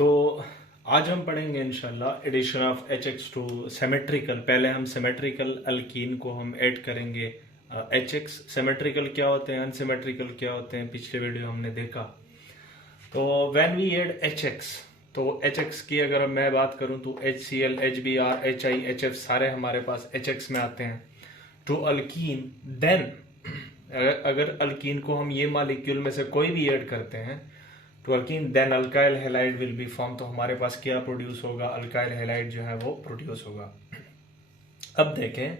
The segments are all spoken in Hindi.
तो आज हम पढ़ेंगे इंशाल्लाह addition of HX to symmetrical. पहले हम सिमेट्रिकल अल्कीन को हम ऐड करेंगे HX। सिमेट्रिकल क्या होते हैं, अनसिमेट्रिकल क्या होते हैं, पिछले वीडियो हमने देखा। तो व्हेन वी ऐड HX, तो HX की अगर मैं बात करूं तो HCl, HBr, HI, HF सारे हमारे पास HX में आते हैं। टू अल्कीन देन अगर अल्कीन को हम ये मालिक्यूल में से कोई भी ऐड करते हैं to alkene then alkyl halide will be form. तो हमारे पास क्या प्रोड्यूस होगा, अल्काइल हैलाइड जो है वो प्रोड्यूस होगा। अब देखें,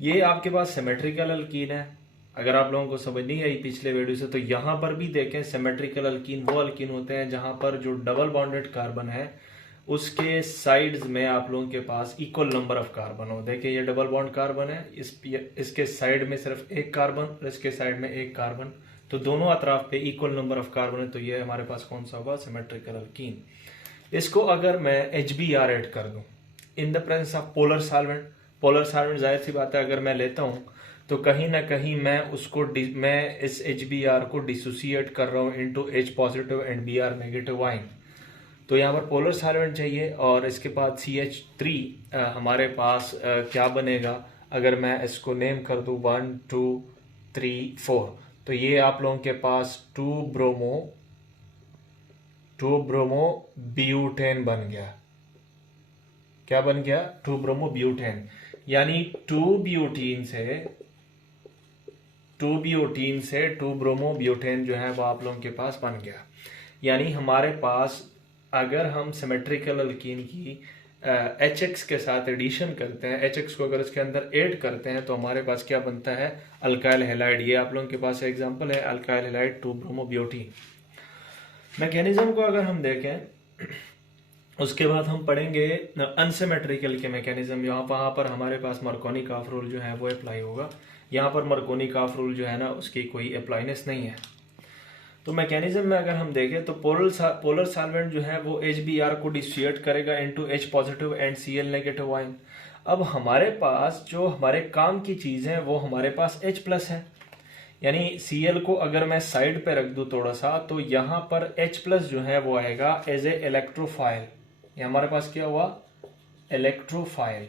ये आपके पास सिमेट्रिकल अल्कीन है। अगर आप लोगों को समझ नहीं आई पिछले वीडियो से, तो यहां पर भी देखें, सिमेट्रिकल अल्कीन वो अल्कीन होते हैं जहां पर जो डबल बॉन्डेड कार्बन है उसके साइड्स में आप लोगों के पास इक्वल नंबर ऑफ कार्बन हो। देखिए ये डबल बॉन्ड कार्बन है, इसके साइड में सिर्फ एक कार्बन और इसके साइड में एक कार्बन, तो दोनों अतराफ पे इक्वल नंबर ऑफ कार्बन है। तो ये हमारे पास कौन सा होगा, सिमेट्रिकल अल्कीन। इसको अगर मैं HBr ऐड कर दूं in the presence of polar solvent, polar solvent जाहिर सी बात है अगर मैं लेता हूं तो कहीं ना कहीं मैं इस HBr को डिसोसिएट कर रहा हूं into H positive and Br negative ion. तो यहाँ पर पोलर सॉल्वेंट चाहिए और इसके बाद CH3 हमारे पास क्या बनेगा, अगर मैं इसको नेम कर दूं 1 2 3 4, तो ये आप लोगों के पास 2 ब्रोमो ब्यूटेन बन गया। क्या बन गया, 2 ब्रोमो ब्यूटेन, यानी 2 ब्यूटीन से 2 ब्रोमो ब्यूटेन जो है वो आप लोगों के पास बन गया। यानी हमारे पास अगर हम सिमेट्रिकल अल्कीन की HX के साथ एडिशन करते हैं, HX को अगर इसके अंदर ऐड करते हैं तो हमारे पास क्या बनता है, अल्काइल हैलाइड। ये आप लोगों के पास एग्जांपल है, alkyl halide 2 bromo butene. Mechanism को अगर हम देखें उसके बाद हम पढ़ेंगे अनसिमेट्रिकल के मैकेनिज्म। वहां पर हमारे पास मार्कोनी-काफ रूल जो है वो अप्लाई होगा। यहाँ पर मार्कोनी-काफ रूल जो है ना उसकी कोई अप्लाइनेस नहीं है। तो मैकेनिज्म में अगर हम देखें तो पोलर सॉल्वेंट जो है वो HBr को डिसोसिएट करेगा into H positive and Cl negative ion. अब हमारे पास जो हमारे काम की चीज है वो हमारे पास H प्लस है, यानी Cl को अगर मैं साइड पे रख दूं थोड़ा सा, तो यहाँ पर H प्लस जो है वो आएगा एज ए इलेक्ट्रोफाइल। ये हमारे पास क्या हुआ, इलेक्ट्रोफाइल।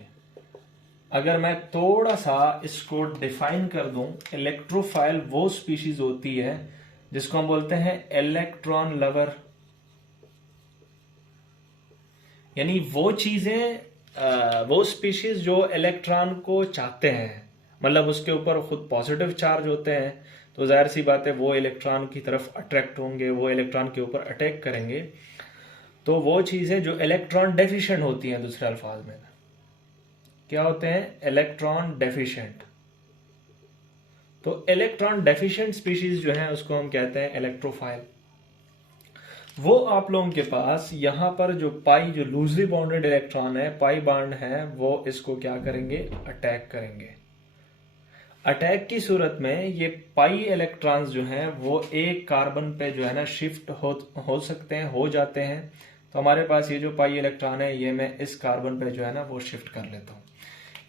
अगर मैं थोड़ा सा इसको डिफाइन कर दूं, इलेक्ट्रोफाइल वो स्पीशीज होती है जिसको हम बोलते हैं इलेक्ट्रॉन लवर, यानी वो चीजें वो स्पीशीज जो इलेक्ट्रॉन को चाहते हैं, मतलब उसके ऊपर खुद पॉजिटिव चार्ज होते हैं, तो जाहिर सी बात है वो इलेक्ट्रॉन की तरफ अट्रैक्ट होंगे, वो इलेक्ट्रॉन के ऊपर अटैक करेंगे। तो वो चीजें जो इलेक्ट्रॉन डेफिशिएंट होती हैं, दूसरे अल्फाज में क्या होते हैं, इलेक्ट्रॉन डेफिशिएंट। तो इलेक्ट्रॉन डेफिशिएंट स्पीशीज जो है उसको हम कहते हैं इलेक्ट्रोफाइल। वो आप लोगों के पास यहाँ पर जो जो लूजली बाउंडेड इलेक्ट्रॉन है, पाई बॉन्ड है, वो इसको क्या करेंगे, अटैक करेंगे। अटैक की सूरत में ये पाई इलेक्ट्रॉन्स जो हैं वो एक कार्बन पे जो है ना शिफ्ट हो सकते हैं, हो जाते हैं। तो हमारे पास ये जो पाई इलेक्ट्रॉन है ये मैं इस कार्बन पे जो है ना वो शिफ्ट कर लेता हूँ।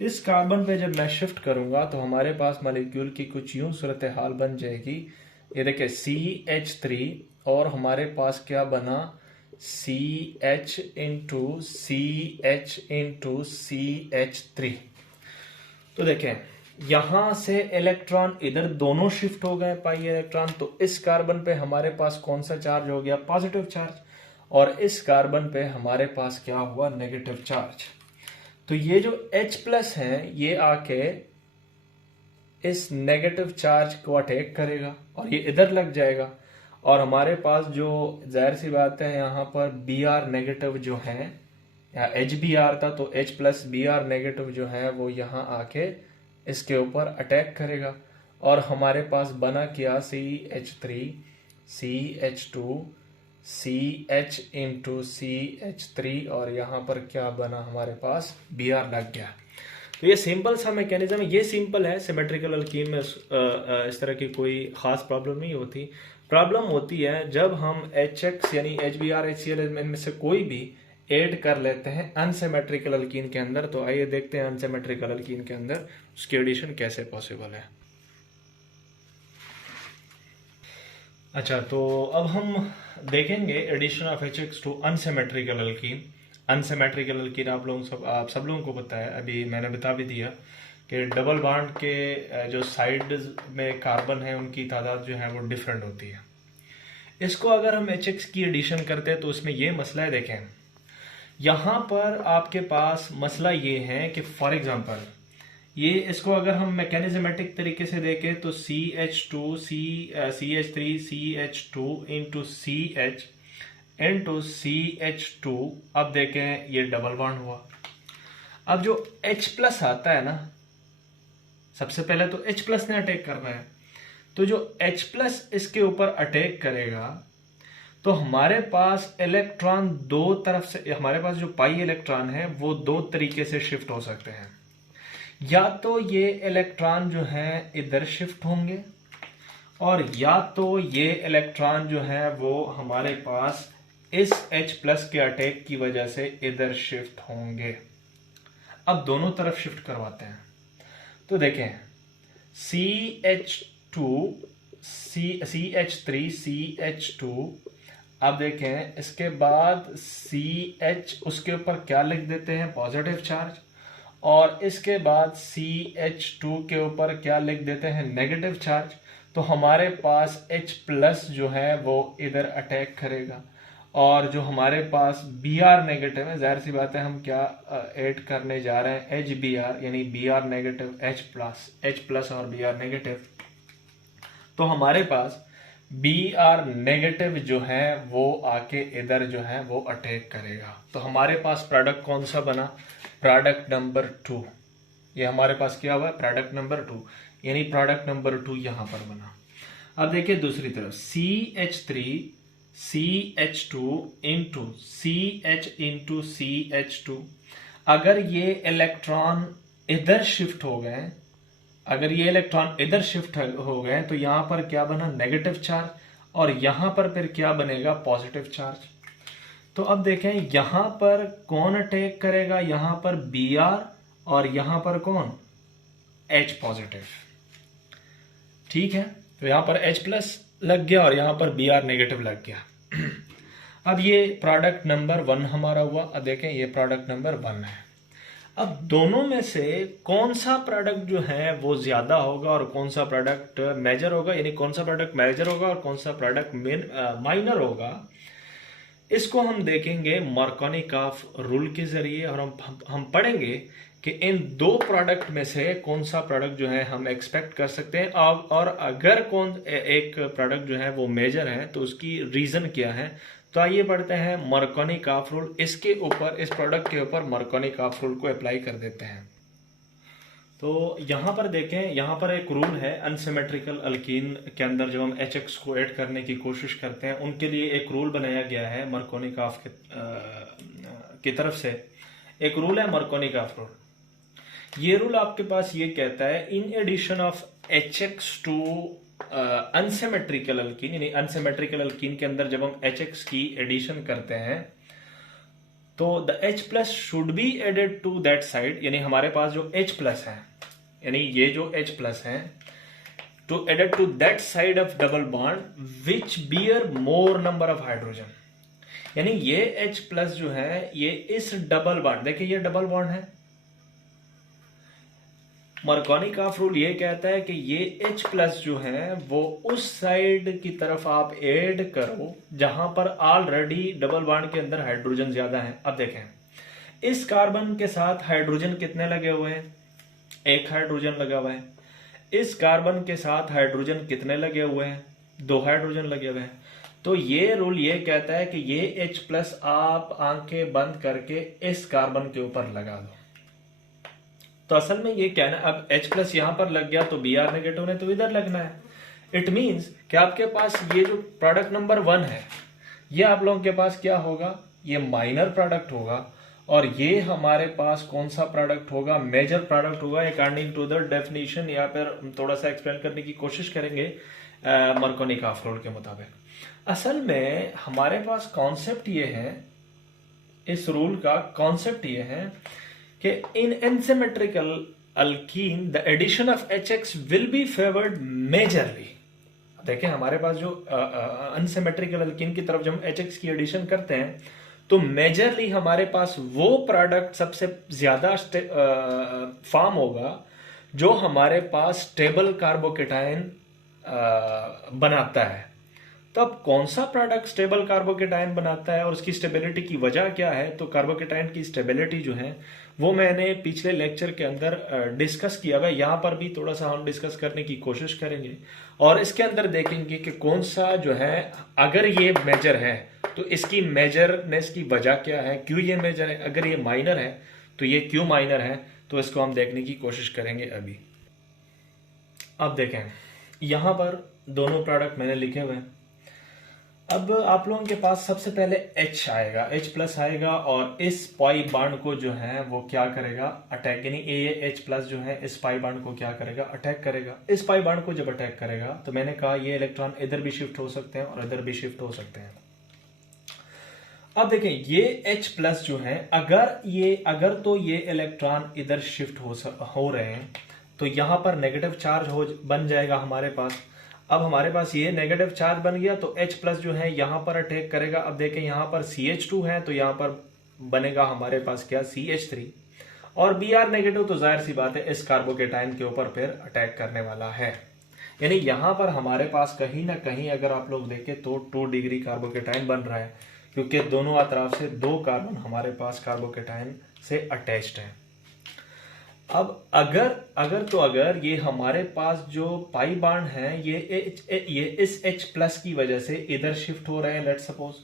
इस कार्बन पे जब मैं शिफ्ट करूंगा तो हमारे पास मॉलिक्यूल की कुछ यूं सूरत हाल बन जाएगी। ये देखिए CH3 और हमारे पास क्या बना, CH इंटू CH3। तो देखें यहां से इलेक्ट्रॉन इधर दोनों शिफ्ट हो गए पाई इलेक्ट्रॉन, तो इस कार्बन पे हमारे पास कौन सा चार्ज हो गया, पॉजिटिव चार्ज, और इस कार्बन पे हमारे पास क्या हुआ, नेगेटिव चार्ज। तो ये जो H प्लस है ये आके इस नेगेटिव चार्ज को अटैक करेगा और ये इधर लग जाएगा, और हमारे पास जो जाहिर सी बात है यहाँ पर Br नेगेटिव जो है, या HBr था तो H प्लस Br नेगेटिव जो है वो यहाँ आके इसके ऊपर अटैक करेगा, और हमारे पास बना क्या, CH3 CH2 CH into CH3, और यहाँ पर क्या बना, हमारे पास Br लग गया। तो ये सिंपल सा मैकेनिज्म है, ये सिंपल है। सिमेट्रिकल अल्कीन में इस तरह की कोई खास प्रॉब्लम नहीं होती। प्रॉब्लम होती है जब हम HX यानी HBr HCl इनमें से कोई भी ऐड कर लेते हैं अनसिमेट्रिकल अल्कीन के अंदर। तो आइए देखते हैं अनसिमेट्रिकल अल्कीन के अंदर उसकी एडिशन कैसे पॉसिबल है। अच्छा, तो अब हम देखेंगे addition of HX to unsymmetrical alkene. Unsymmetrical alkene आप सब लोगों को पता है, अभी मैंने बता भी दिया कि डबल बॉन्ड के जो साइड में कार्बन है उनकी तादाद जो है वो डिफरेंट होती है। इसको अगर हम HX की एडिशन करते हैं तो उसमें ये मसला है, देखें यहाँ पर आपके पास मसला ये है कि फॉर एग्जांपल ये इसको अगर हम मैकेनिज्मेटिक तरीके से देखें तो CH2 CH3 CH2 into CH into CH2। अब देखें ये डबल बॉन्ड हुआ। अब जो H प्लस आता है ना, सबसे पहले तो H प्लस ने अटैक करना है, तो जो H प्लस इसके ऊपर अटैक करेगा तो हमारे पास इलेक्ट्रॉन दो तरफ से, हमारे पास जो पाई इलेक्ट्रॉन है वो दो तरीके से शिफ्ट हो सकते हैं। या तो ये इलेक्ट्रॉन जो है इधर शिफ्ट होंगे और या तो ये इलेक्ट्रॉन जो है वो हमारे पास इस H प्लस के अटैक की वजह से इधर शिफ्ट होंगे। अब दोनों तरफ शिफ्ट करवाते हैं तो देखें CH2 CH3 CH2। अब देखें इसके बाद CH, उसके ऊपर क्या लिख देते हैं, पॉजिटिव चार्ज, और इसके बाद CH2 के ऊपर क्या लिख देते हैं, नेगेटिव चार्ज। तो हमारे पास H प्लस जो है वो इधर अटैक करेगा और जो हमारे पास Br नेगेटिव है, जाहिर सी बात है हम क्या ऐड करने जा रहे हैं, HBr, यानी Br नेगेटिव H प्लस और Br नेगेटिव। तो हमारे पास Br नेगेटिव जो है वो आके इधर जो है वो अटैक करेगा। तो हमारे पास प्रोडक्ट कौन सा बना, प्रोडक्ट नंबर 2। ये हमारे पास क्या हुआ, प्रोडक्ट नंबर 2, यानी प्रोडक्ट नंबर 2 यहां पर बना। अब देखिए दूसरी तरफ CH3 CH2 into CH into CH2। अगर ये इलेक्ट्रॉन इधर शिफ्ट हो गए, अगर ये इलेक्ट्रॉन इधर शिफ्ट हो गए तो यहां पर क्या बना, नेगेटिव चार्ज, और यहां पर फिर क्या बनेगा, पॉजिटिव चार्ज। तो अब देखें यहां पर कौन अटैक करेगा, यहां पर Br और यहां पर कौन, H पॉजिटिव। ठीक है, तो यहां पर H प्लस लग गया और यहां पर Br नेगेटिव लग गया। अब ये प्रोडक्ट नंबर 1 हमारा हुआ। अब देखें ये प्रोडक्ट नंबर 1 है। अब दोनों में से कौन सा प्रोडक्ट जो है वो ज्यादा होगा और कौन सा प्रोडक्ट मेजर होगा, यानी कौन सा प्रोडक्ट मेजर होगा और कौन सा प्रोडक्ट माइनर होगा, इसको हम देखेंगे मार्कोनिकॉफ रूल के जरिए। और हम पढ़ेंगे कि इन दो प्रोडक्ट में से कौन सा प्रोडक्ट जो है हम एक्सपेक्ट कर सकते हैं, और अगर कौन एक प्रोडक्ट जो है वो मेजर है तो उसकी रीजन क्या है। तो आइए पढ़ते हैं मार्कोनिकॉफ रूल। इसके ऊपर, इस प्रोडक्ट के ऊपर मार्कोनिकॉफ रूल को अप्लाई कर देते हैं। तो यहां पर देखें, यहां पर एक रूल है अनसिमेट्रिकल अल्कीन के अंदर जब हम HX को ऐड करने की कोशिश करते हैं उनके लिए एक रूल बनाया गया है मार्कोनिकॉफ की तरफ से। एक रूल है मार्कोनिकॉफ रूल। ये रूल आपके पास ये कहता है in addition of HX to unsymmetrical alkene, यानी अनसिमेट्रिकल अल्कीन के अंदर जब हम HX की एडिशन करते हैं तो the H plus should be added to that side, यानी हमारे पास जो H प्लस है, यानी ये जो H प्लस है, to added to that side of double bond which bear more number of hydrogen. यानी ये H प्लस जो है ये इस डबल बॉन्ड, देखिए ये डबल बॉन्ड है, मार्कोनिकॉफ रूल ये कहता है कि ये H प्लस जो है वो उस साइड की तरफ आप ऐड करो जहां पर ऑलरेडी डबल बॉन्ड के अंदर हाइड्रोजन ज्यादा है। अब देखें इस कार्बन के साथ हाइड्रोजन कितने लगे हुए हैं, एक हाइड्रोजन लगा हुआ है। इस कार्बन के साथ हाइड्रोजन कितने लगे हुए हैं, दो हाइड्रोजन लगे हुए हैं। तो ये रूल ये कहता है कि ये H प्लस आप आंखें बंद करके इस कार्बन के ऊपर लगा दो। तो असल में ये क्या है ना, अब H प्लस यहां पर लग गया तो Br नेगेटिव ने तो इधर लगना है। इट मींस कि आपके पास ये जो प्रोडक्ट नंबर 1 है ये आप लोगों के पास क्या होगा, ये माइनर प्रोडक्ट होगा, और ये हमारे पास कौन सा प्रोडक्ट होगा, मेजर प्रोडक्ट होगा अकॉर्डिंग टू द डेफिनेशन। या फिर थोड़ा सा एक्सप्लेन करने की कोशिश करेंगे मार्कोनिकॉफ रूल के मुताबिक। असल में हमारे पास कॉन्सेप्ट ये है, इस रूल का कॉन्सेप्ट ये है कि in asymmetrical alkene the addition of HX will be favored majorly। देखें हमारे पास जो अनसिमेट्रिकल अल्कीन की तरफ जब हम एच एक्स की एडिशन करते हैं तो मेजरली हमारे पास वो प्रोडक्ट सबसे ज्यादा फॉर्म होगा जो हमारे पास स्टेबल कार्बोकेटाइन बनाता है। तो अब कौन सा प्रोडक्ट स्टेबल कार्बोकेटाइन बनाता है और उसकी स्टेबिलिटी की वजह क्या है? तो कार्बोकेटाइन की स्टेबिलिटी जो है वो मैंने पिछले लेक्चर के अंदर डिस्कस किया हुआ है, यहाँ पर भी थोड़ा सा हम डिस्कस करने की कोशिश करेंगे और इसके अंदर देखेंगे कि कौन सा जो है, अगर ये मेजर है तो इसकी मेजरनेस की वजह क्या है, क्यों ये मेजर है, अगर ये माइनर है तो ये क्यों माइनर है, तो इसको हम देखने की कोशिश करेंगे अभी। अब देखें यहां पर दोनों प्रोडक्ट मैंने लिखे हुए हैं। अब आप लोगों के पास सबसे पहले H आएगा, H प्लस आएगा और इस पाई बांड को जो है वो क्या करेगा, अटैक, यानी ये H प्लस जो है इस पाई बांड को क्या करेगा, अटैक करेगा। इस पाई बांड को जब अटैक करेगा तो मैंने कहा ये इलेक्ट्रॉन इधर भी शिफ्ट हो सकते हैं और इधर भी शिफ्ट हो सकते हैं। अब देखें ये H प्लस जो है, अगर तो ये इलेक्ट्रॉन इधर शिफ्ट हो रहे हैं तो यहां पर नेगेटिव चार्ज बन जाएगा हमारे पास। अब हमारे पास ये नेगेटिव चार्ज बन गया तो H प्लस जो है यहां पर अटैक करेगा। अब देखें यहां पर CH2 है तो यहां पर बनेगा हमारे पास क्या, CH3 और Br नेगेटिव, तो जाहिर सी बात है इस कार्बोकेटाइन के ऊपर फिर अटैक करने वाला है। यानी यहां पर हमारे पास कहीं ना कहीं अगर आप लोग देखें तो 2 डिग्री कार्बोकेटाइन बन रहा है, क्योंकि दोनों तरफ से 2 कार्बन हमारे पास कार्बोकेटाइन से अटैच्ड है। अब अगर ये हमारे पास जो पाई बांड है ये इस H प्लस की वजह से इधर शिफ्ट हो रहे हैं, लेट्स सपोज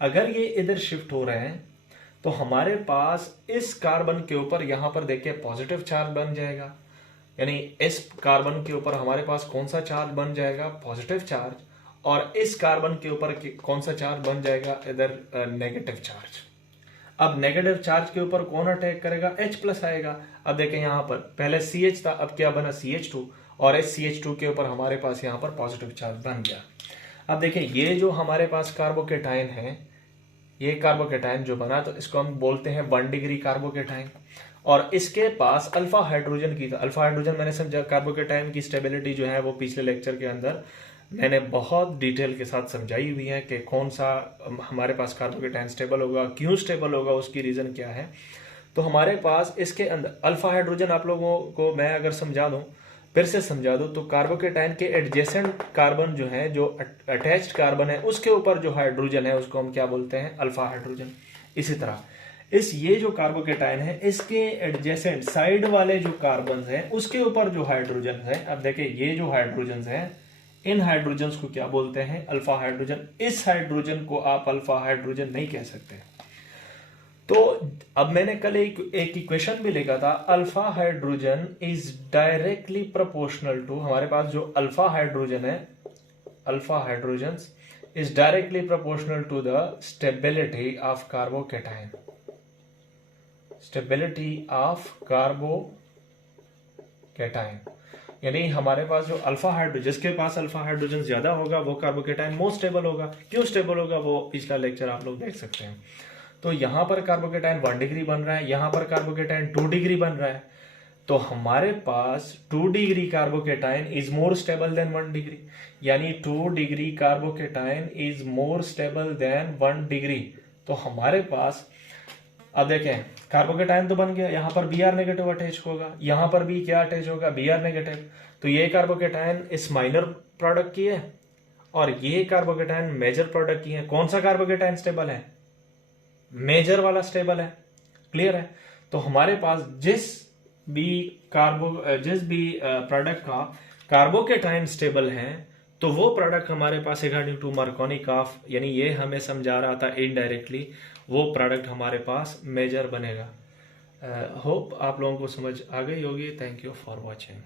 अगर ये इधर शिफ्ट हो रहे हैं तो हमारे पास इस कार्बन के ऊपर यहां पर देखिए पॉजिटिव चार्ज बन जाएगा। यानी इस कार्बन के ऊपर हमारे पास कौन सा चार्ज बन जाएगा, पॉजिटिव चार्ज, और इस कार्बन के ऊपर कौन सा चार्ज बन जाएगा, इधर नेगेटिव चार्ज। अब नेगेटिव चार्ज के ऊपर कौन अटैक करेगा, H प्लस आएगा। अब देखें यहां पर पहले CH था, अब क्या बना, CH2, और इस CH2 के ऊपर हमारे पास यहां पर पॉजिटिव चार्ज बन गया। अब देखें ये जो हमारे पास कार्बोकेटाइन है, ये कार्बोकेटाइन जो बना तो इसको हम बोलते हैं 1 डिग्री कार्बोकेटाइन, और इसके पास अल्फा हाइड्रोजन की, अल्फा हाइड्रोजन मैंने समझा कार्बोकेटाइन की स्टेबिलिटी जो है वो पिछले लेक्चर के अंदर मैंने बहुत डिटेल के साथ समझाई हुई है कि कौन सा हमारे पास कार्बोकेटाइन स्टेबल होगा, क्यों स्टेबल होगा, उसकी रीजन क्या है। तो हमारे पास इसके अंदर अल्फा हाइड्रोजन, आप लोगों को मैं अगर समझा दूं, फिर से समझा दूं, तो कार्बोकेटाइन के एडजेसेंट कार्बन जो है, जो अटैच्ड कार्बन है, उसके ऊपर जो हाइड्रोजन है उसको हम क्या बोलते हैं, अल्फा हाइड्रोजन। इसी तरह ये जो कार्बोकेटाइन है इसके एडजेसेंट साइड वाले जो कार्बन हैं उसके ऊपर जो हाइड्रोजन है, अब देखिए ये जो हाइड्रोजन है, इन हाइड्रोजन को क्या बोलते हैं, अल्फा हाइड्रोजन। इस हाइड्रोजन को आप अल्फा हाइड्रोजन नहीं कह सकते। तो अब मैंने कल एक इक्वेशन भी लिखा था, alpha hydrogen is directly proportional to, हमारे पास जो अल्फा हाइड्रोजन है, alpha hydrogen is directly proportional to the stability of carbocation, stability of carbocation. यानी हमारे पास जो अल्फा हाइड्रोजन, जिसके पास अल्फा हाइड्रोजन ज्यादा होगा वो कार्बोकेटाइन मोस्ट स्टेबल होगा। क्यों स्टेबल होगा वो पिछला लेक्चर आप लोग देख सकते हैं। तो यहां पर कार्बोकेटाइन 1 डिग्री बन रहा है, यहां पर कार्बोकेटाइन 2 डिग्री बन रहा है, तो हमारे पास 2 degree carbocation is more stable then 1 degree, यानी 2 degree carbocation is more stable then 1 degree. तो हमारे पास अब देखें कार्बोकेटाइन तो बन गया, यहां पर Br नेगेटिव अटैच होगा, यहां पर भी क्या अटैच होगा, Br नेगेटिव। तो ये कार्बोकेटाइन इस माइनर प्रोडक्ट की है और ये कार्बोकेटाइन मेजर प्रोडक्ट की है। कौन सा कार्बोकेटाइन स्टेबल है, मेजर वाला स्टेबल है, क्लियर है। तो हमारे पास जिस भी प्रोडक्ट का कार्बोकेटाइन स्टेबल है तो वो प्रोडक्ट हमारे पास अकॉर्डिंग टू मार्कोनिकॉफ, यानी ये हमें समझा रहा था इनडायरेक्टली, वो प्रोडक्ट हमारे पास मेजर बनेगा। होप आप लोगों को समझ आ गई होगी। Thank you for watching.